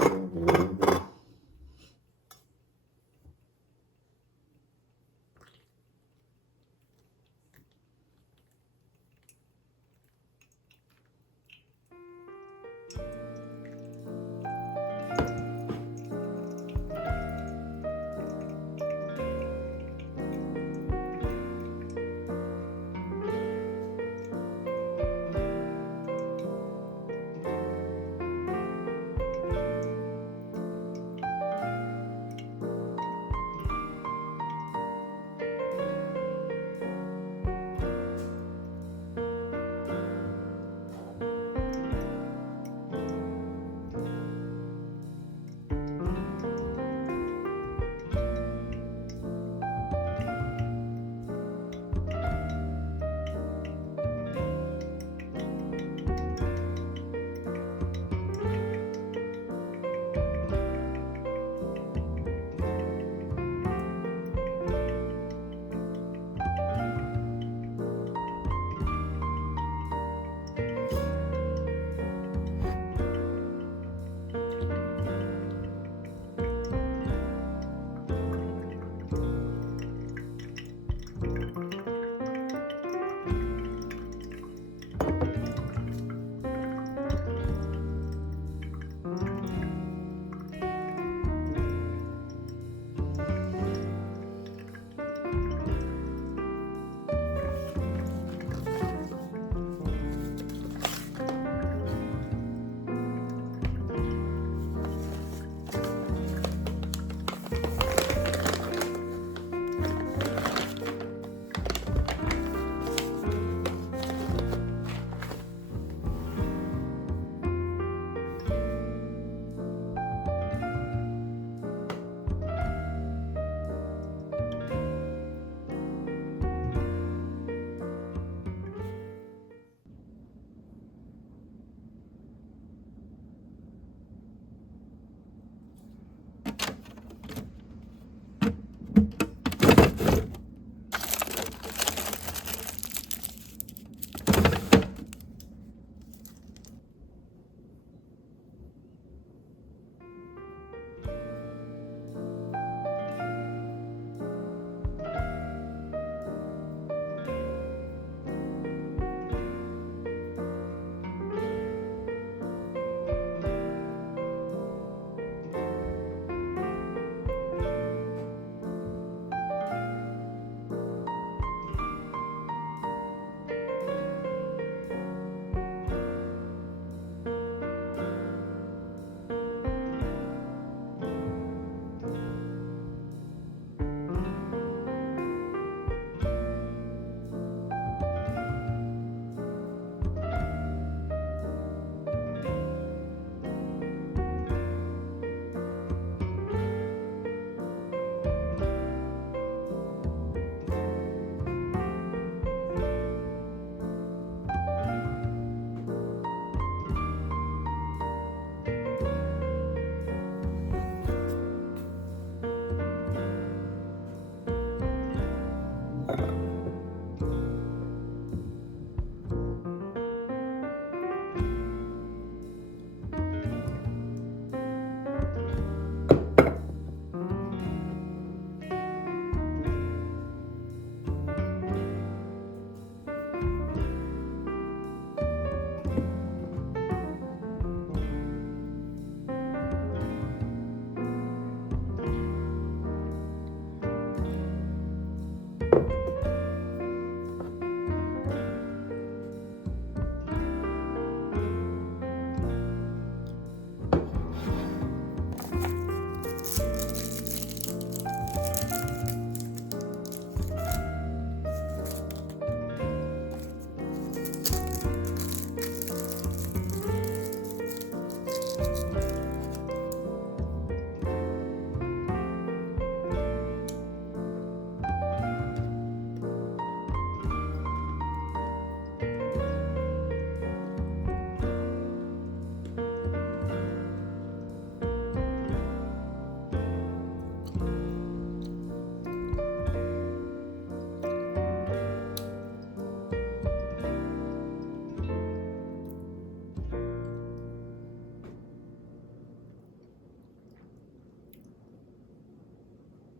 Thank mm -hmm. you.